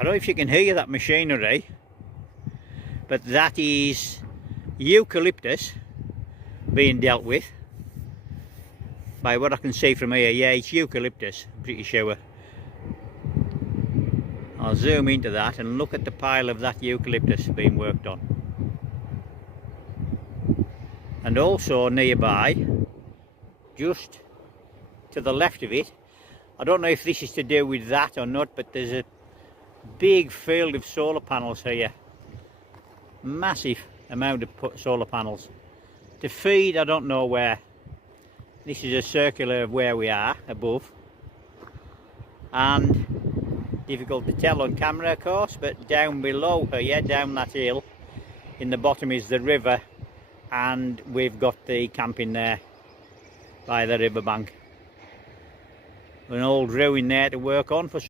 I don't know if you can hear that machinery, but that is eucalyptus being dealt with. By what I can see from here, yeah, it's eucalyptus, I'm pretty sure. I'll zoom into that and look at the pile of that eucalyptus being worked on. And also nearby, just to the left of it, I don't know if this is to do with that or not, but there's a big field of solar panels here. Massive amount of solar panels. To feed, I don't know where. This is a circular of where we are, above. And difficult to tell on camera, of course, but down below here, down that hill, in the bottom is the river, and we've got the camping there by the riverbank. An old ruin there to work on for